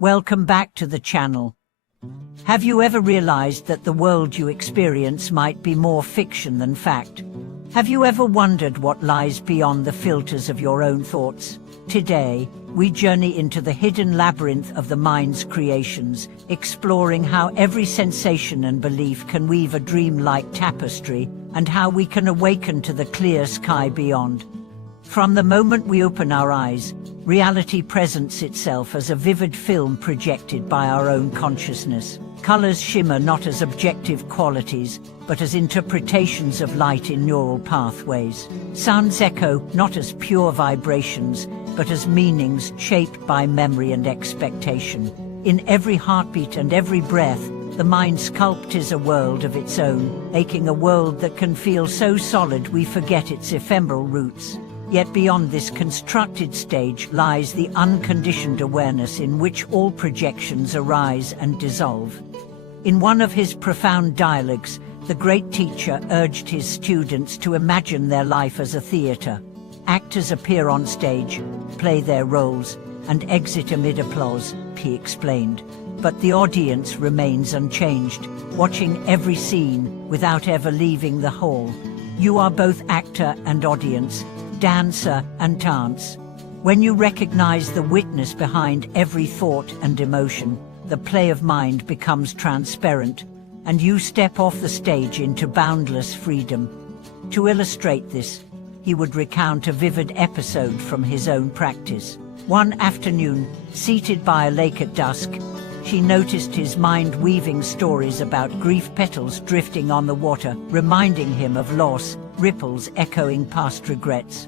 Welcome back to the channel. Have you ever realized that the world you experience might be more fiction than fact? Have you ever wondered what lies beyond the filters of your own thoughts? Today, we journey into the hidden labyrinth of the mind's creations, exploring how every sensation and belief can weave a dream-like tapestry, and how we can awaken to the clear sky beyond. From the moment we open our eyes, reality presents itself as a vivid film projected by our own consciousness. Colors shimmer not as objective qualities, but as interpretations of light in neural pathways. Sounds echo not as pure vibrations, but as meanings shaped by memory and expectation. In every heartbeat and every breath, the mind sculpts a world of its own, making a world that can feel so solid we forget its ephemeral roots. Yet beyond this constructed stage lies the unconditioned awareness in which all projections arise and dissolve. In one of his profound dialogues, the great teacher urged his students to imagine their life as a theater. Actors appear on stage, play their roles, and exit amid applause, he explained. But the audience remains unchanged, watching every scene without ever leaving the hall. You are both actor and audience, dancer and dance. When you recognize the witness behind every thought and emotion, the play of mind becomes transparent, and you step off the stage into boundless freedom. To illustrate this, he would recount a vivid episode from his own practice. One afternoon, seated by a lake at dusk, she noticed his mind weaving stories about grief, petals drifting on the water, reminding him of loss, ripples echoing past regrets.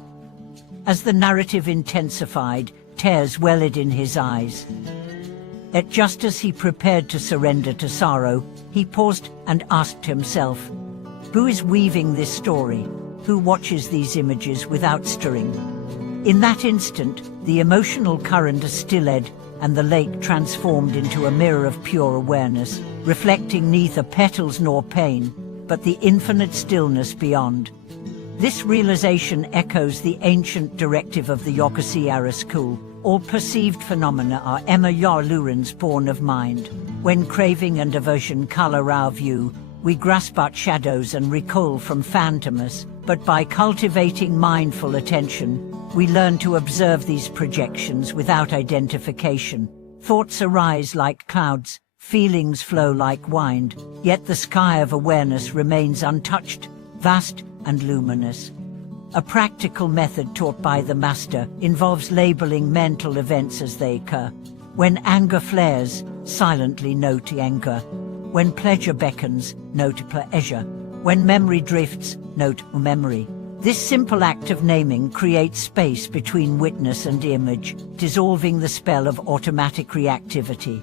As the narrative intensified, tears welled in his eyes. Yet just as he prepared to surrender to sorrow, he paused and asked himself, who is weaving this story? Who watches these images without stirring? In that instant, the emotional current stilled, and the lake transformed into a mirror of pure awareness, reflecting neither petals nor pain, but the infinite stillness beyond. This realization echoes the ancient directive of the Yogasiyara school. All perceived phenomena are Lurens born of mind. When craving and aversion color our view, we grasp at shadows and recoil from phantoms, but by cultivating mindful attention, we learn to observe these projections without identification. Thoughts arise like clouds, feelings flow like wind, yet the sky of awareness remains untouched, vast and luminous. A practical method taught by the master involves labeling mental events as they occur. When anger flares, silently note anger. When pleasure beckons, note pleasure. When memory drifts, note memory. This simple act of naming creates space between witness and image, dissolving the spell of automatic reactivity.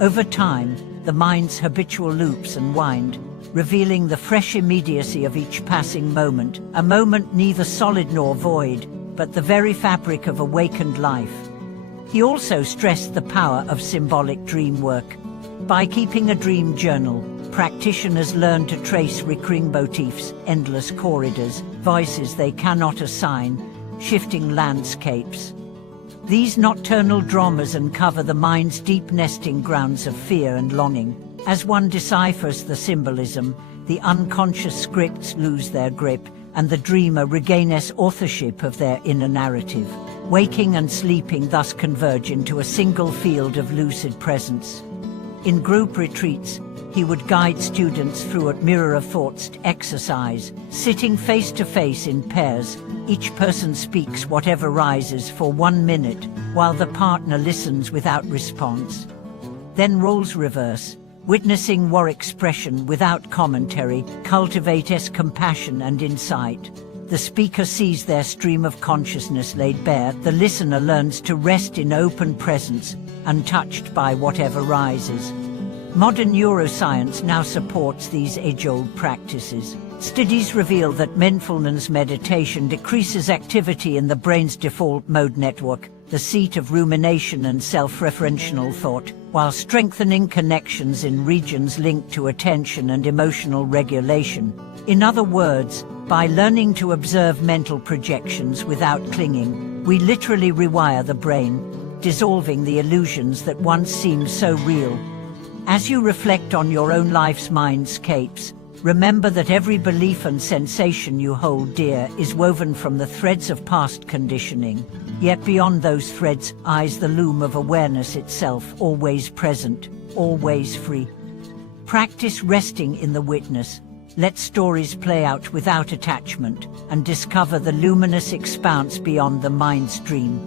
Over time, the mind's habitual loops unwind, revealing the fresh immediacy of each passing moment, a moment neither solid nor void, but the very fabric of awakened life. He also stressed the power of symbolic dream work. By keeping a dream journal, practitioners learn to trace recurring motifs, endless corridors, voices they cannot assign, shifting landscapes. These nocturnal dramas uncover the mind's deep nesting grounds of fear and longing. As one deciphers the symbolism, the unconscious scripts lose their grip, and the dreamer regains authorship of their inner narrative. Waking and sleeping thus converge into a single field of lucid presence. In group retreats, he would guide students through a mirror of thoughts exercise, sitting face to face in pairs. Each person speaks whatever rises for 1 minute, while the partner listens without response. Then roles reverse. Witnessing war expression without commentary cultivates compassion and insight. The speaker sees their stream of consciousness laid bare. The listener learns to rest in open presence, untouched by whatever rises. Modern neuroscience now supports these age-old practices. Studies reveal that mindfulness meditation decreases activity in the brain's default mode network, the seat of rumination and self-referential thought, while strengthening connections in regions linked to attention and emotional regulation. In other words, by learning to observe mental projections without clinging, we literally rewire the brain, dissolving the illusions that once seemed so real. As you reflect on your own life's mindscapes, remember that every belief and sensation you hold dear is woven from the threads of past conditioning. Yet beyond those threads lies the loom of awareness itself, always present, always free. Practice resting in the witness. Let stories play out without attachment, and discover the luminous expanse beyond the mind's dream.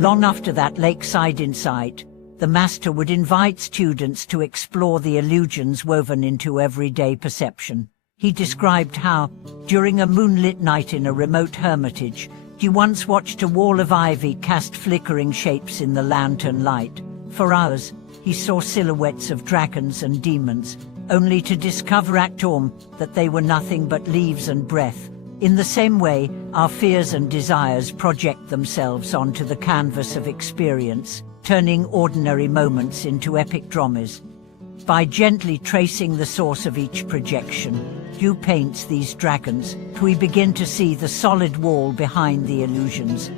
Long after that lakeside insight, the master would invite students to explore the illusions woven into everyday perception. He described how, during a moonlit night in a remote hermitage, he once watched a wall of ivy cast flickering shapes in the lantern light. For hours, he saw silhouettes of dragons and demons, only to discover at dawn that they were nothing but leaves and breath. In the same way, our fears and desires project themselves onto the canvas of experience, turning ordinary moments into epic dramas. By gently tracing the source of each projection, you paints these dragons, we begin to see the solid wall behind the illusions.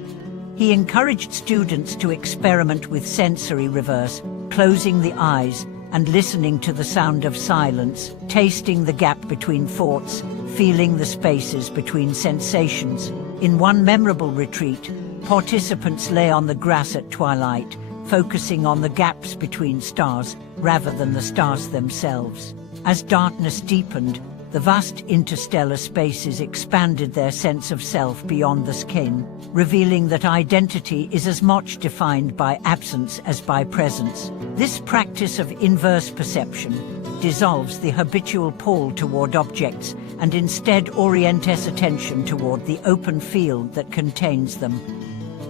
He encouraged students to experiment with sensory reverse, closing the eyes and listening to the sound of silence, tasting the gap between thoughts, feeling the spaces between sensations. In one memorable retreat, participants lay on the grass at twilight, focusing on the gaps between stars rather than the stars themselves. As darkness deepened, the vast interstellar spaces expanded their sense of self beyond the skin, revealing that identity is as much defined by absence as by presence. This practice of inverse perception dissolves the habitual pull toward objects and instead orients attention toward the open field that contains them.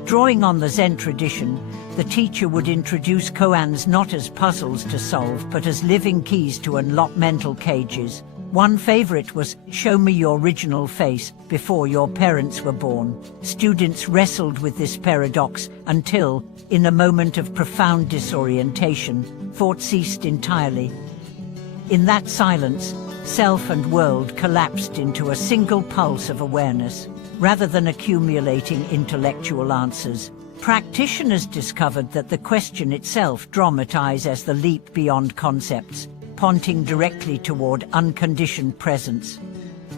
Drawing on the Zen tradition, the teacher would introduce koans not as puzzles to solve but as living keys to unlock mental cages. One favorite was, "Show me your original face before your parents were born." Students wrestled with this paradox until, in a moment of profound disorientation, thought ceased entirely. In that silence, self and world collapsed into a single pulse of awareness. Rather than accumulating intellectual answers, practitioners discovered that the question itself dramatized as the leap beyond concepts, pointing directly toward unconditioned presence.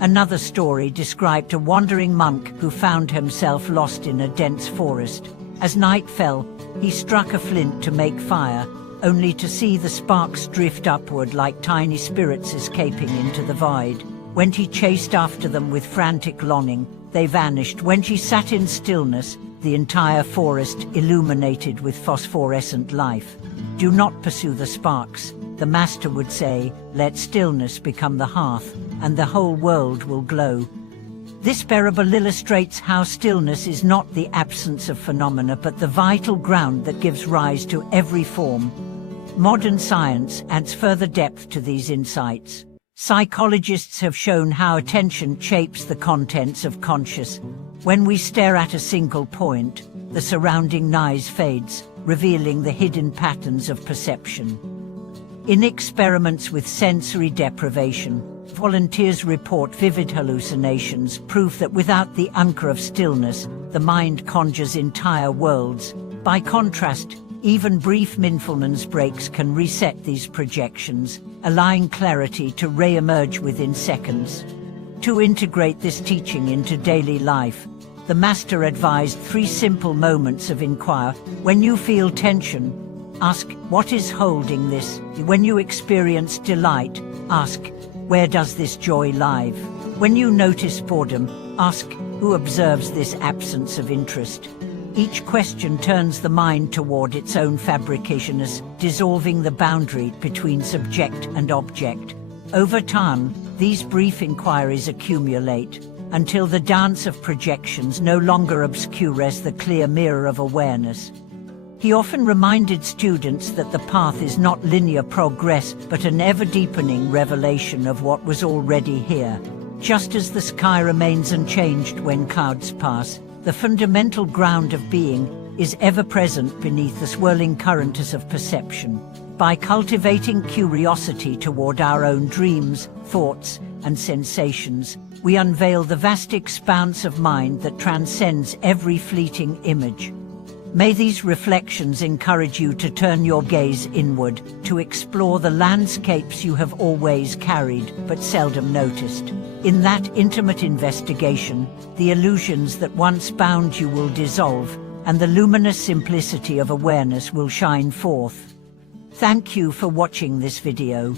Another story described a wandering monk who found himself lost in a dense forest. As night fell, he struck a flint to make fire, only to see the sparks drift upward like tiny spirits escaping into the void. When he chased after them with frantic longing, they vanished. When he sat in stillness, the entire forest illuminated with phosphorescent life. "Do not pursue the sparks," the master would say, "let stillness become the hearth, and the whole world will glow." This parable illustrates how stillness is not the absence of phenomena but the vital ground that gives rise to every form. Modern science adds further depth to these insights. Psychologists have shown how attention shapes the contents of conscious. When we stare at a single point, the surrounding noise fades, revealing the hidden patterns of perception. In experiments with sensory deprivation, volunteers report vivid hallucinations, proof that without the anchor of stillness, the mind conjures entire worlds. By contrast, even brief mindfulness breaks can reset these projections, allowing clarity to re-emerge within seconds. To integrate this teaching into daily life, the master advised 3 simple moments of inquiry. When you feel tension, ask, "What is holding this?" When you experience delight, ask, "Where does this joy live?" When you notice boredom, ask, "Who observes this absence of interest?" Each question turns the mind toward its own fabricationist, dissolving the boundary between subject and object. Over time, these brief inquiries accumulate, until the dance of projections no longer obscures the clear mirror of awareness. He often reminded students that the path is not linear progress, but an ever-deepening revelation of what was already here. Just as the sky remains unchanged when clouds pass, the fundamental ground of being is ever present beneath the swirling currents of perception. By cultivating curiosity toward our own dreams, thoughts, and sensations, we unveil the vast expanse of mind that transcends every fleeting image. May these reflections encourage you to turn your gaze inward, to explore the landscapes you have always carried but seldom noticed. In that intimate investigation, the illusions that once bound you will dissolve, and the luminous simplicity of awareness will shine forth. Thank you for watching this video.